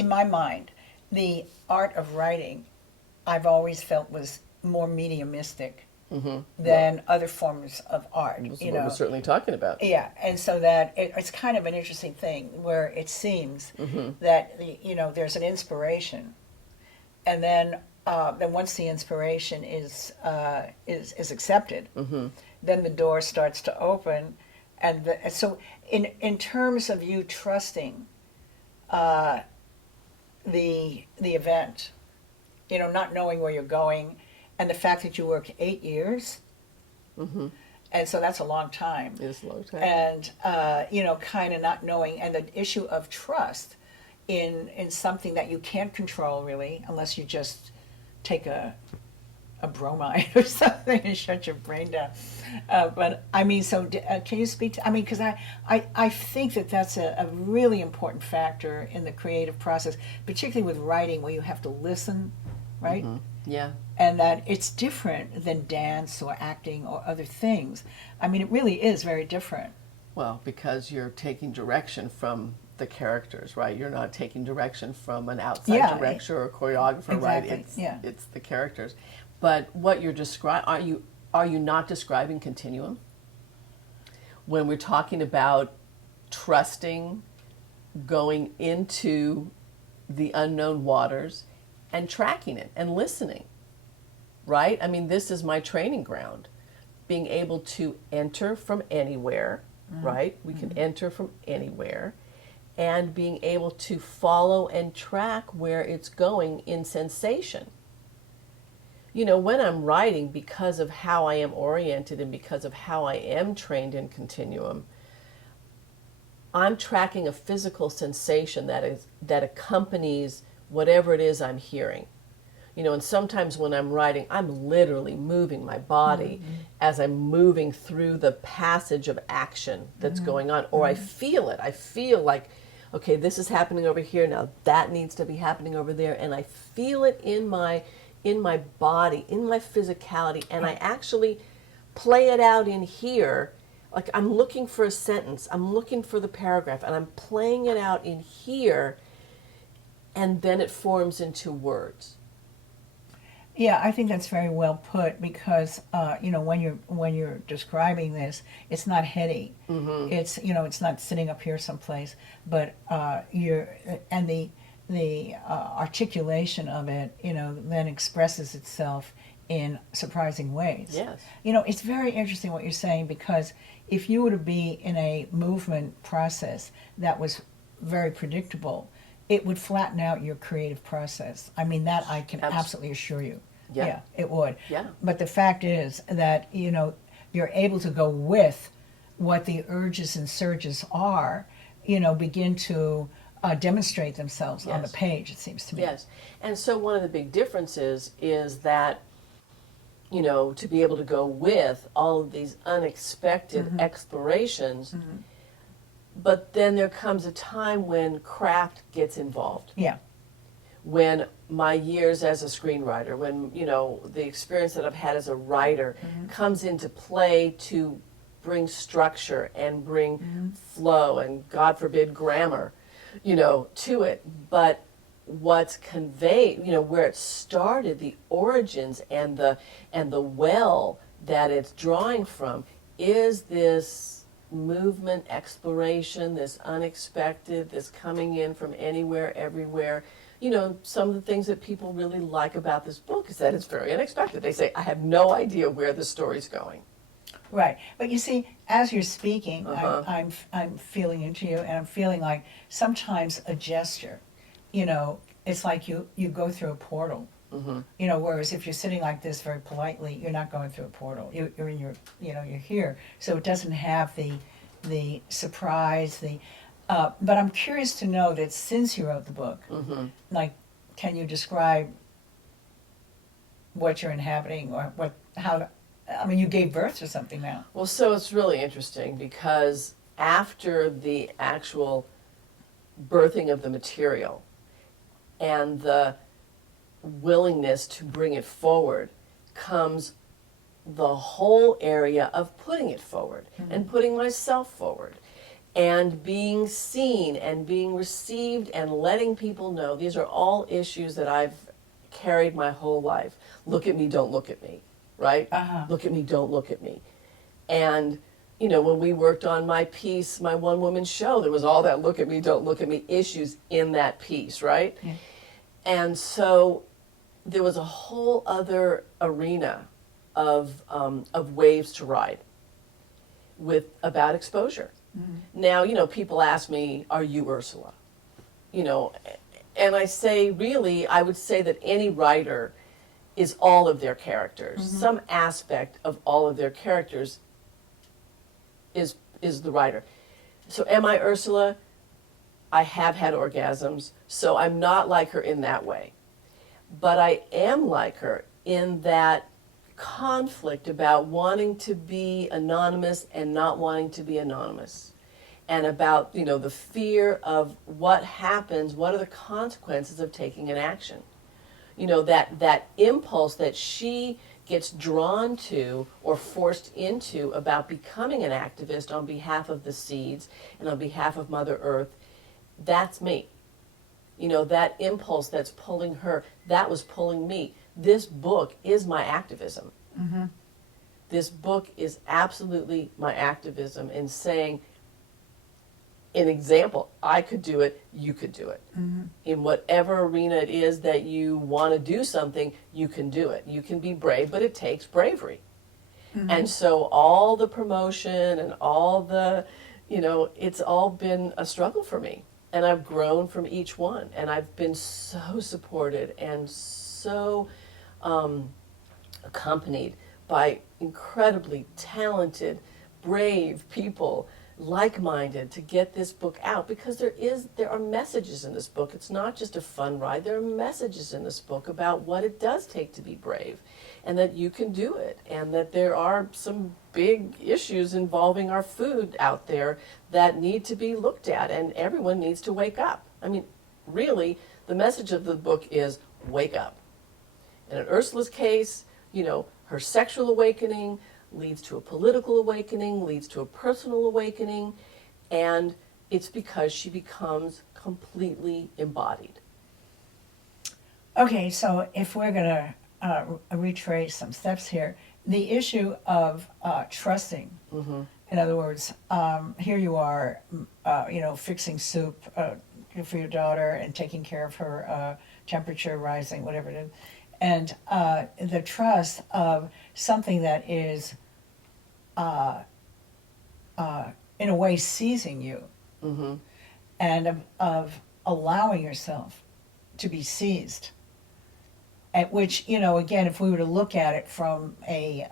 in my mind, the art of writing, I've always felt was more mediumistic than other forms of art. That's what we're certainly talking about. Yeah, and so that it's kind of an interesting thing where it seems that there's an inspiration, and then once the inspiration is accepted, then the door starts to open, and so in terms of you trusting the event, not knowing where you're going, and the fact that you worked 8 years, and so that's a long time. It's a long time. And kind of not knowing, and the issue of trust in something that you can't control really, unless you just take a bromide or something and shut your brain down. But I mean, so can you speak to? I mean, because I think that that's a really important factor in the creative process, particularly with writing, where you have to listen, right? Yeah. And that it's different than dance or acting or other things. I mean, it really is very different. Well, because you're taking direction from the characters, right? You're not taking direction from an outside director or choreographer, exactly. right? It's the characters. But what you're describing, are you not describing continuum? When we're talking about trusting, going into the unknown waters and tracking it and listening, right? I mean, this is my training ground. Being able to enter from anywhere, right? We can enter from anywhere, and being able to follow and track where it's going in sensation. When I'm writing, because of how I am oriented and because of how I am trained in continuum, I'm tracking a physical sensation that accompanies whatever it is I'm hearing. And sometimes when I'm writing, I'm literally moving my body as I'm moving through the passage of action that's going on, or I feel it. I feel like, okay, this is happening over here, now that needs to be happening over there, and I feel it in my body, in my physicality, and I actually play it out in here. Like, I'm looking for a sentence, I'm looking for the paragraph, and I'm playing it out in here, and then it forms into words. Yeah, I think that's very well put, because when you're describing this, it's not heady. It's it's not sitting up here someplace, but the articulation of it then expresses itself in surprising ways. Yes. It's very interesting what you're saying, because if you were to be in a movement process that was very predictable, it would flatten out your creative process. I mean, that I can absolutely assure you. Yeah, it would. Yeah. But the fact is that, you're able to go with what the urges and surges are, begin to demonstrate themselves on the page, it seems to me. Yes. And so one of the big differences is that, to be able to go with all of these unexpected explorations, but then there comes a time when craft gets involved. Yeah. When my years as a screenwriter, when, the experience that I've had as a writer comes into play to bring structure and bring flow and, God forbid, grammar, to it. But what's conveyed, where it started, the origins and the well that it's drawing from, is this movement, exploration, this unexpected, this coming in from anywhere, everywhere. Some of the things that people really like about this book is that it's very unexpected. They say, I have no idea where the story's going. Right. But you see, as you're speaking, I'm feeling into you, and I'm feeling like sometimes a gesture, it's like you go through a portal. Whereas if you're sitting like this very politely, you're not going through a portal. You're in your, you're here. So it doesn't have the surprise, but I'm curious to know that since you wrote the book, like, can you describe what you're inhabiting, or you gave birth to something now. Well, so it's really interesting, because after the actual birthing of the material and the willingness to bring it forward comes the whole area of putting it forward and putting myself forward. and being seen and being received and letting people know. These are all issues that I've carried my whole life. Look at me, don't look at me, right? Look at me, don't look at me. And, you know, when we worked on my piece, my one-woman show, there was all that look at me, don't look at me issues in that piece, right? Yeah. And so there was a whole other arena of waves to ride about exposure. Now, you know, people ask me, are you Ursula? You know, and I say, really, I would say that any writer is all of their characters. Some aspect of all of their characters is the writer. So am I Ursula? I have had orgasms, so I'm not like her in that way. But I am like her in that conflict about wanting to be anonymous and not wanting to be anonymous, and about, you know, the fear of what happens, what are the consequences of taking an action. You know, that impulse that she gets drawn to or forced into about becoming an activist on behalf of the seeds and on behalf of Mother Earth, that's me. You know, that impulse that's pulling her, that was pulling me. This book is my activism. This book is absolutely my activism in saying, an example, I could do it, you could do it. In whatever arena it is that you want to do something, you can do it. You can be brave, but it takes bravery. And so all the promotion and all the, you know, it's all been a struggle for me. And I've grown from each one. And I've been so supported and so accompanied by incredibly talented, brave people, like-minded, to get this book out, because there are messages in this book. It's not just a fun ride. There are messages in this book about what it does take to be brave, and that you can do it, and that there are some big issues involving our food out there that need to be looked at, and everyone needs to wake up. I mean, really, the message of the book is wake up. And in Ursula's case, you know, her sexual awakening leads to a political awakening, leads to a personal awakening, and it's because she becomes completely embodied. Okay, so if we're going to retrace some steps here, the issue of trusting. In other words, here you are, you know, fixing soup for your daughter and taking care of her temperature rising, whatever it is. And the trust of something that is, in a way, seizing you, and of allowing yourself to be seized. At which, you know, again, if we were to look at it from a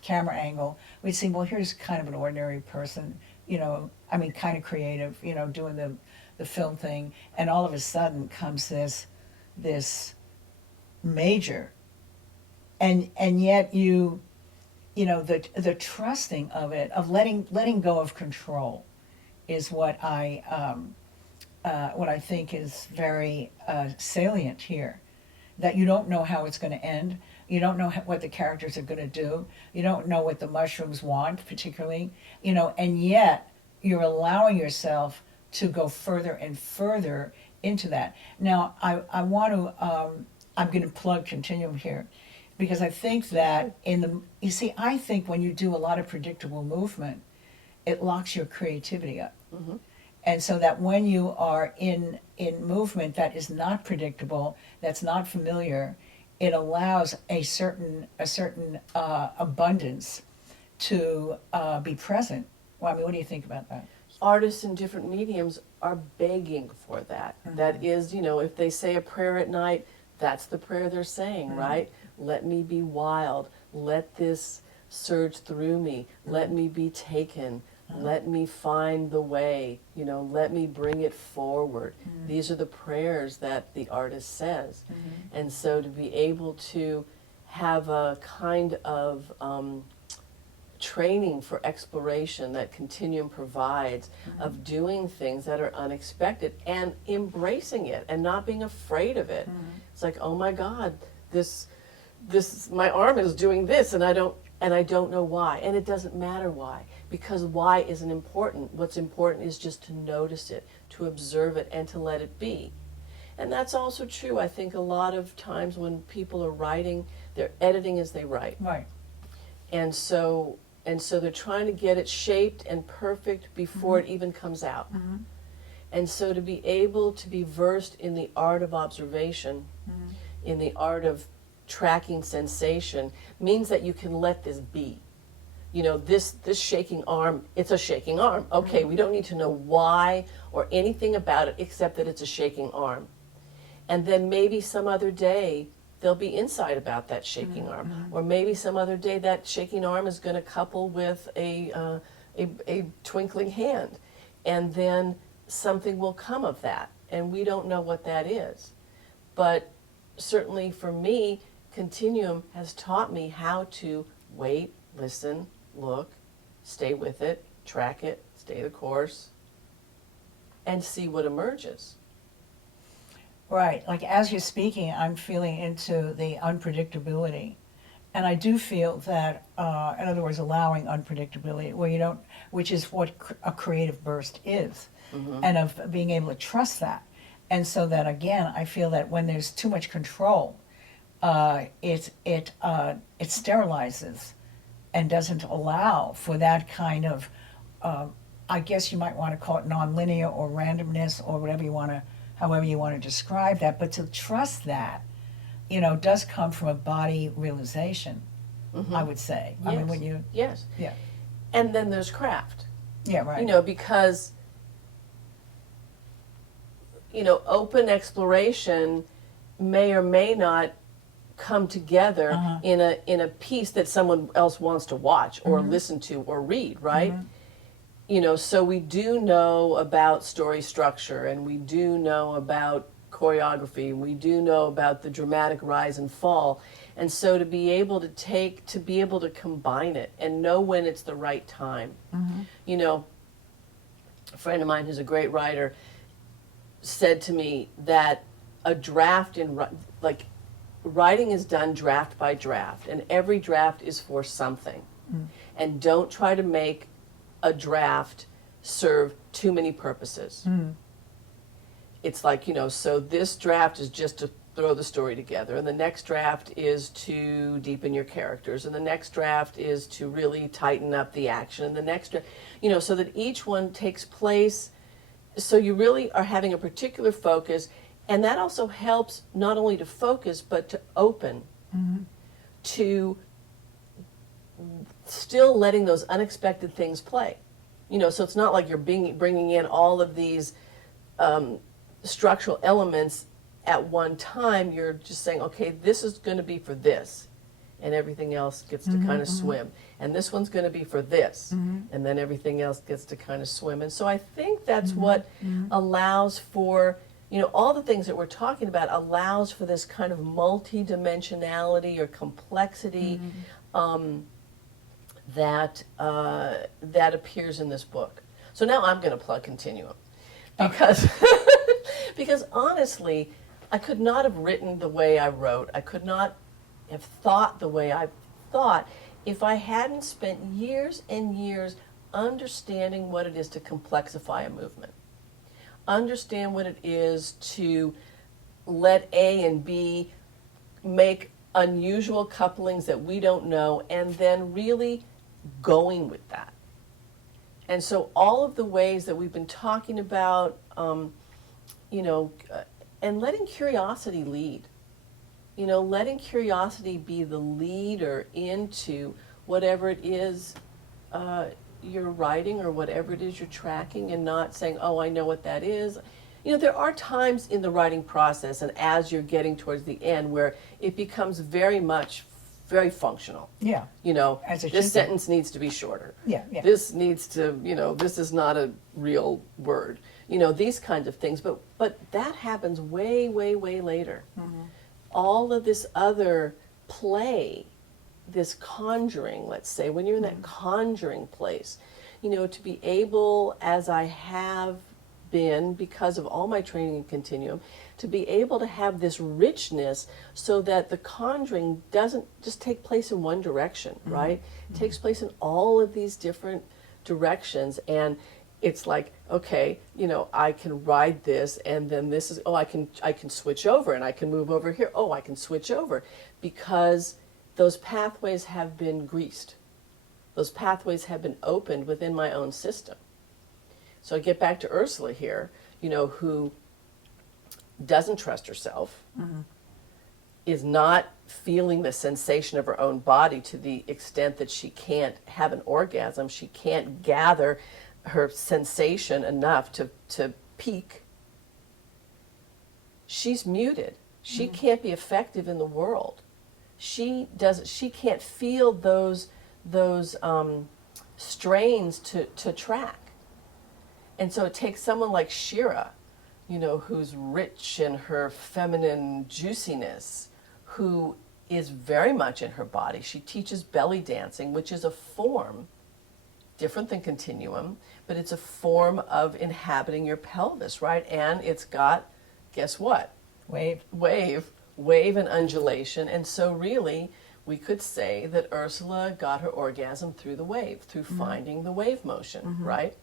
camera angle, we'd see, well, here's kind of an ordinary person, you know, I mean, kind of creative, you know, doing the film thing, and all of a sudden comes this major, and yet you know, the trusting of it, of letting go of control, is what I think is very salient here. That you don't know how it's going to end. You don't know what the characters are going to do. You don't know what the mushrooms want, particularly, you know, and yet you're allowing yourself to go further and further into that. Now, I want to, I'm going to plug Continuum here, because I think that you see, I think when you do a lot of predictable movement, it locks your creativity up. And so that when you are in movement that is not predictable, that's not familiar, it allows a certain abundance to be present. Well, I mean, what do you think about that? Artists in different mediums are begging for that. That is, you know, if they say a prayer at night, that's the prayer they're saying, right? Let me be wild. Let this surge through me. Let me be taken. Let me find the way, you know, let me bring it forward. These are the prayers that the artist says. And so to be able to have a kind of training for exploration that Continuum provides, of doing things that are unexpected and embracing it and not being afraid of it. It's like, oh my God, this my arm is doing this, and And I don't know why. And it doesn't matter why, because why isn't important. What's important is just to notice it, to observe it, and to let it be. And that's also true. I think a lot of times when people are writing, they're editing as they write. Right. And so they're trying to get it shaped and perfect before it even comes out. And so to be able to be versed in the art of observation, in the art of tracking sensation, means that you can let this be. You know, this shaking arm, it's a shaking arm. Okay, we don't need to know why or anything about it except that it's a shaking arm. And then maybe some other day there'll be insight about that shaking arm. Or maybe some other day that shaking arm is going to couple with a twinkling hand. And then something will come of that. And we don't know what that is. But certainly for me, Continuum has taught me how to wait, listen, look, stay with it, track it, stay the course, and see what emerges. Right. Like as you're speaking, I'm feeling into the unpredictability. And I do feel that, in other words, allowing unpredictability, where you don't, which is what a creative burst is, and of being able to trust that. And so that, again, I feel that when there's too much control, it sterilizes and doesn't allow for that kind of, I guess you might want to call it nonlinear or randomness or whatever you want to, however you want to describe that. But to trust that, you know, does come from a body realization, I would say. Yes. I mean, when you, Yes. yeah, And then there's craft. yeah, right. You know, because, you know, open exploration may or may not come together in a piece that someone else wants to watch or listen to or read, right? You know, so we do know about story structure, and we do know about choreography, and we do know about the dramatic rise and fall. And so to be able to combine it and know when it's the right time. You know, a friend of mine who's a great writer said to me that a draft like writing is done draft by draft, and every draft is for something. And don't try to make a draft serve too many purposes. It's like, you know, so this draft is just to throw the story together, and the next draft is to deepen your characters, and the next draft is to really tighten up the action, and the next draft, you know, so that each one takes place, so you really are having a particular focus. And that also helps not only to focus, but to open, to still letting those unexpected things play. You know, so it's not like you're bringing in all of these structural elements at one time. You're just saying, okay, this is going to be for this, and everything else gets to kind of swim. And this one's going to be for this, and then everything else gets to kind of swim. And so I think that's what allows for, you know, all the things that we're talking about allows for this kind of multi-dimensionality or complexity that appears in this book. So now I'm going to plug Continuum, because because honestly, I could not have written the way I wrote. I could not have thought the way I thought if I hadn't spent years and years understanding what it is to complexify a movement. Understand what it is to let A and B make unusual couplings that we don't know, and then really going with that. And so all of the ways that we've been talking about, you know, and letting curiosity lead. You know, letting curiosity be the leader into whatever it is you're writing or whatever it is you're tracking, and not saying, oh, I know what that is. You know, there are times in the writing process and as you're getting towards the end where it becomes very functional. Yeah. You know, As it this should be. sentence needs to be shorter. Yeah, yeah. This needs to, you know, this is not a real word. You know, these kinds of things. But that happens way, way, way later. All of this other play, this conjuring, let's say, when you're in that conjuring place, you know, to be able, as I have been because of all my training in Continuum, to be able to have this richness so that the conjuring doesn't just take place in one direction, right? It takes place in all of these different directions, and it's like, okay, I can ride this, and then this is, I can switch over, and I can move over here. Oh, I can switch over, because those pathways have been greased. Those pathways have been opened within my own system. So I get back to Ursula here, who doesn't trust herself, is not feeling the sensation of her own body to the extent that she can't have an orgasm. She can't gather her sensation enough to peak. She's muted. She can't be effective in the world. She can't feel those strains to track. And so it takes someone like Shira, who's rich in her feminine juiciness, who is very much in her body. She teaches belly dancing, which is a form different than Continuum, but it's a form of inhabiting your pelvis, right? And it's got, guess what? Wave And undulation. And so really, we could say that Ursula got her orgasm through the wave, through finding the wave motion, right?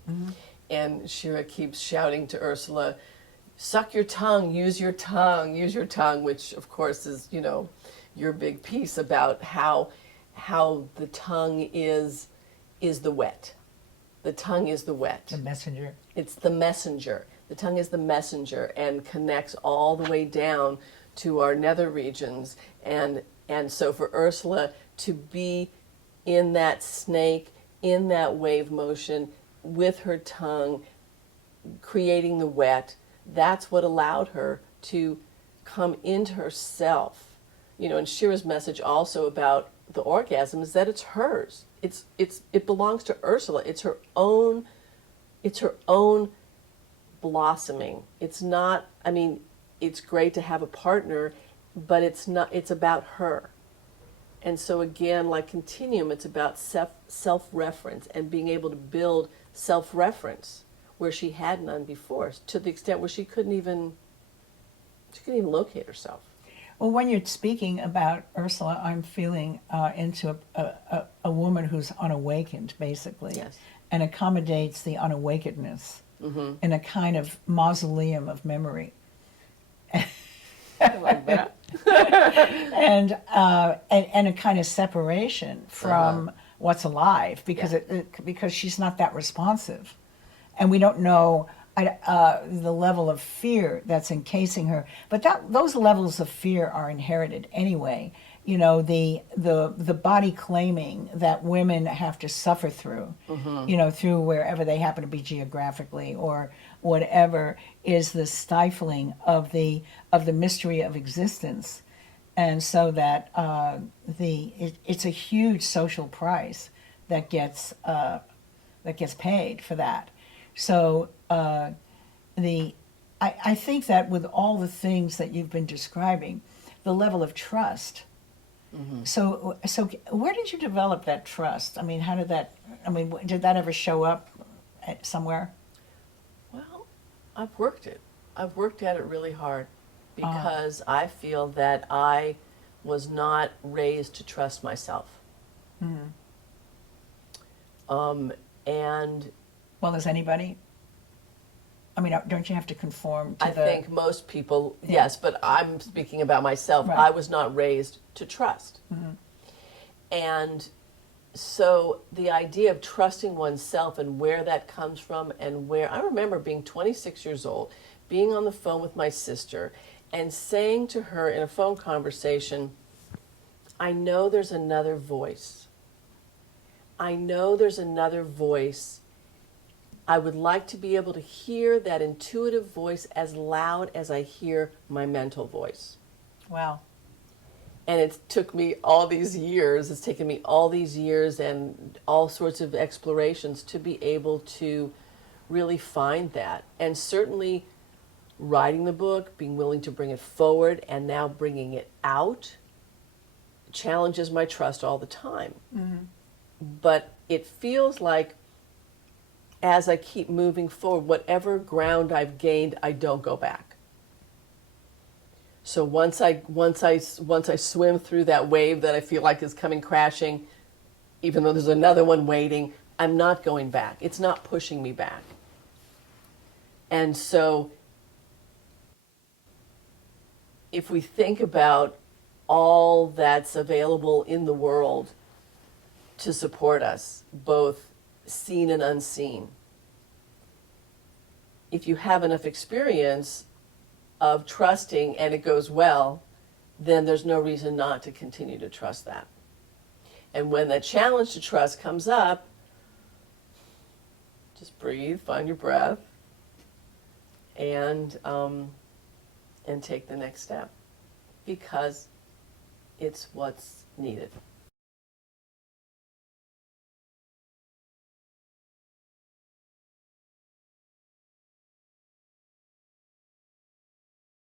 And Shira keeps shouting to Ursula, suck your tongue, use your tongue, which of course is, your big piece about how the tongue is the wet. The tongue is the wet. the messenger. It's the messenger. The tongue is the messenger and connects all the way down to our nether regions. And so for Ursula to be in that snake, in that wave motion, with her tongue, creating the wet, that's what allowed her to come into herself. And Shira's message also about the orgasm is that it's hers. It belongs to Ursula. It's her own blossoming. It's not, it's great to have a partner, but it's about her. And so again, like Continuum, it's about self-reference and being able to build self-reference where she had none before, to the extent where she couldn't even locate herself. Well, when you're speaking about Ursula, I'm feeling into a woman who's unawakened, basically, Yes. and accommodates the unawakenedness in a kind of mausoleum of memory. I like that. and a kind of separation from what's alive, because because she's not that responsive, and we don't know the level of fear that's encasing her. But those levels of fear are inherited anyway. The body claiming that women have to suffer through, through wherever they happen to be geographically or whatever, is the stifling of the mystery of existence. And so that it's a huge social price that gets paid for that. So I think that with all the things that you've been describing, the level of trust. So where did you develop that trust? How did that? Did that ever show up somewhere? Well, I've worked at it really hard, because I feel that I was not raised to trust myself. And well, is anybody? Don't you have to conform to I think most people, yes, but I'm speaking about myself. Right. I was not raised to trust. And so the idea of trusting oneself and where that comes from, and where I remember being 26 years old, being on the phone with my sister and saying to her in a phone conversation, I know there's another voice. I know there's another voice. I would like to be able to hear that intuitive voice as loud as I hear my mental voice. Wow. And it took me all these years, it's taken me all these years and all sorts of explorations to be able to really find that. And certainly writing the book, being willing to bring it forward, and now bringing it out challenges my trust all the time. But it feels like as I keep moving forward, whatever ground I've gained, I don't go back. So once I swim through that wave that I feel like is coming crashing, even though there's another one waiting, I'm not going back. It's not pushing me back. And so if we think about all that's available in the world to support us, both seen and unseen, if you have enough experience of trusting and it goes well, then there's no reason not to continue to trust that. And when that challenge to trust comes up, just breathe, find your breath, and take the next step, because it's what's needed.